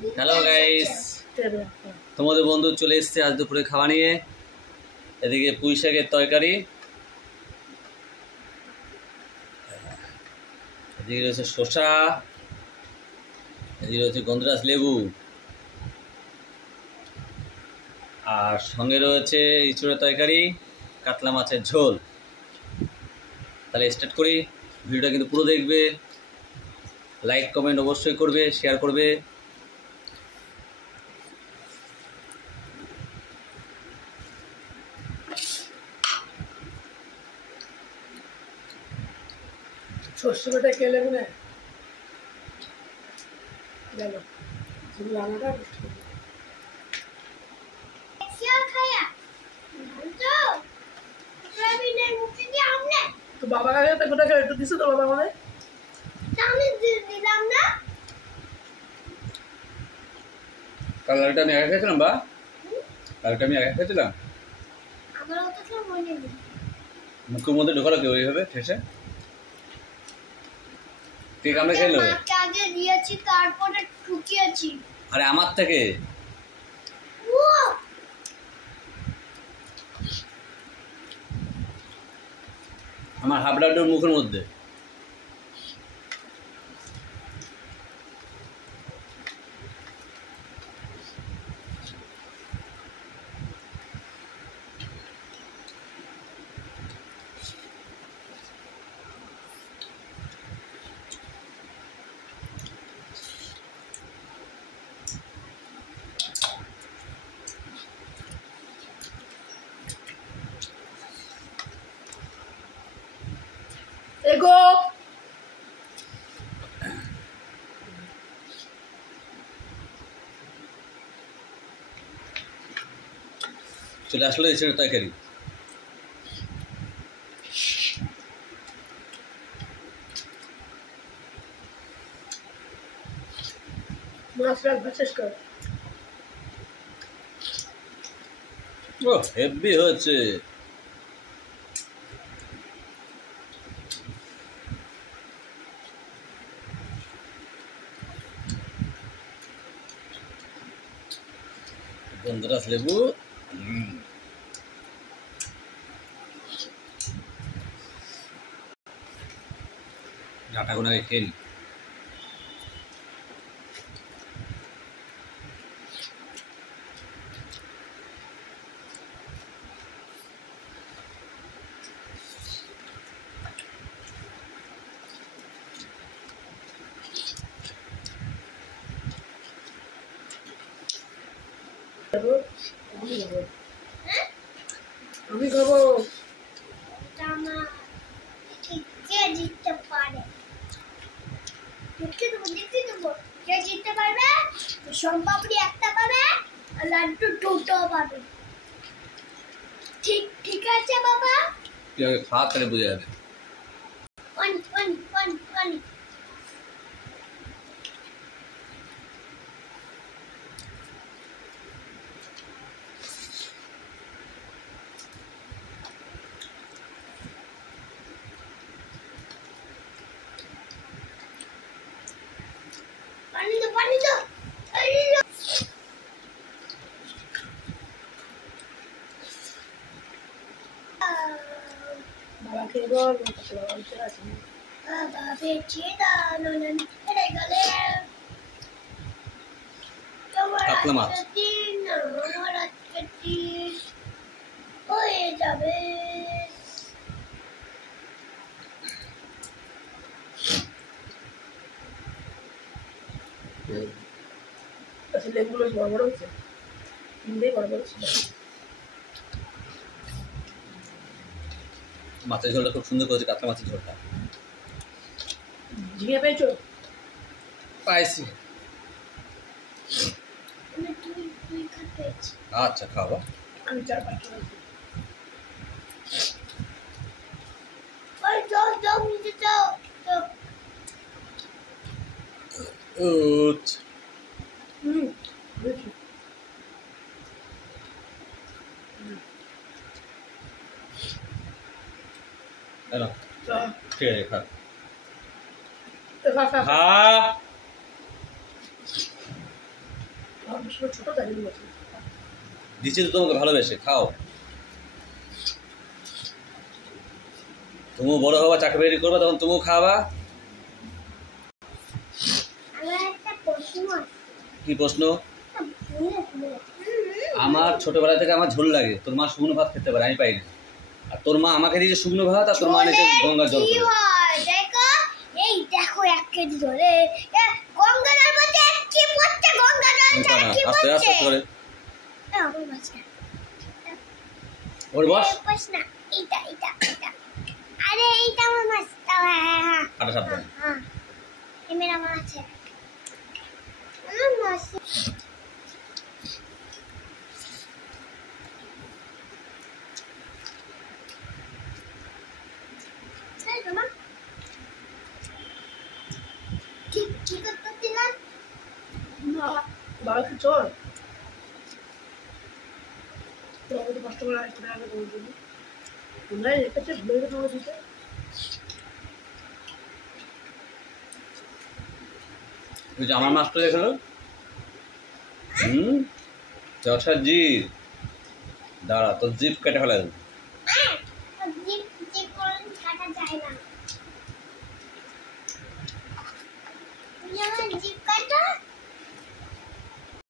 Hello guys, তোমাদের বন্ধু চলে এসছে আজ দুপুরে খাওয়া নিয়ে। এদিকে পুঁই শাকের তরকারি, এদিকে রয়েছে শসা, এদিকে রয়েছে গন্ধরাজ লেবু, আর সঙ্গে রয়েছে ইঁচড়ের তরকারি, কাতলা মাছের ঝোল। তাহলে স্টার্ট করি। ভিডিওটা কিন্তু পুরো দেখবে, লাইক কমেন্ট অবশ্যই করবে, শেয়ার করবে। সর্ষে বাটা কে লেবে না গেল রান্নাটা তো বাবা কাছে তো গোটা একটু দিছো তো বাবা মানে দিলাম না। কালারটা আমি আগে খেয়েছিলাম বা কালারটা আমি আগে খেয়েছিলাম। আমার অত সময় মনে নেই। মুখের মধ্যে ঢোকালো কেউ এইভাবে ঠেসে ঠিক আমরা খেলো আগে দিয়েছি তারপরে ঠুকিয়েছি। আরে আমার থেকে আমার হাফ লাড্ডুর মুখের মধ্যে। এগো চলে আসলো ইঁচড়ের তরকারি। মাছ রাখবা শেষ কর। ও হেভি হচ্ছে। গন্ধরাজ লেবু, ডাটা গুলো আগে খেয়ে নি। আমি খাবো। কে জিততে পারে? দেখতে দেবো কে জিততে পারবে। সোনপাপড়ি একটা পাবে আর লাড্ডু দুটো পাবে। ঠিক ঠিক আছে বাবা। তুই আগে খা, তাহলে বুঝে যাবে। One one one one. পানি দো পানি দো। বাবা খেয়ে বল আছে বাবা বেঁচে দাঁড়ানো হেরে গেলে তোমার কাতলা মাছ। আজকের দিন আমার আজকের দিন হয়ে যাবে। আসলে লেবুগুলো বড় বড় হচ্ছে, তিনটেই বড় বড় ছিল। মাছের ঝোলটা খুব সুন্দর করেছে, কাতলা মাছের ঝোলটা। ঝিঙে পেয়েছো? পাইছি। আমি দুই কাপ পেয়েছি। আচ্ছা খাওয়া। আমি 4-5 পেয়েছি। ওই যাও যাও নিচে যাও যাও। বুঝেছি। ঠিক আছে খা। খা খা খা। খা ছোট তাই জন্য বলছি। দিচ্ছি তো তোমাকে ভালোবেসে, খাও। তুমিও বড় হবা, চাকরি বাকরি করবা, তখন তুমিও খাওয়া। আমার একটা প্রশ্ন আছে। কি প্রশ্ন? হুম। আমার ছোটবেলা থেকে আমার ঝোল লাগে। তোর মা শুকনো ভাত খেতে পারে, আমি পাই না। আর তোর মা আমাকে দিয়েছে শুকনো ভাত, আর তোর মা নিয়েছে গঙ্গার জল কি করে। হয় দেখো, এই দেখো 1 কেজি ধরে গঙ্গা জল বলতে কি পড়ছে, গঙ্গা জল ছাড়া কি আস্তে পড়ছে? আস্তে করে আমার বাচ্চা ওর বস। বস না, এটা এটা এটা, আরে এইটা আমার মাছটা। হ্যাঁ হ্যাঁ কাটা সাবধানে। হ্যাঁ, এই মেরা মাছ है আমার মাছ। এই মামা ঠিক কি করতেছিলাম? না বাবা কি চল তোমাকে তো কষ্ট করে আসতে হবে তোমার জন্য। তোমরা রেখেছে ভুলে গেছে তোমার দিতে। ওই যে আমার মাছটা দেখলো, চর্চার জিভ, দাঁড়া তোর জিভ কেটে ফেলা দেবো।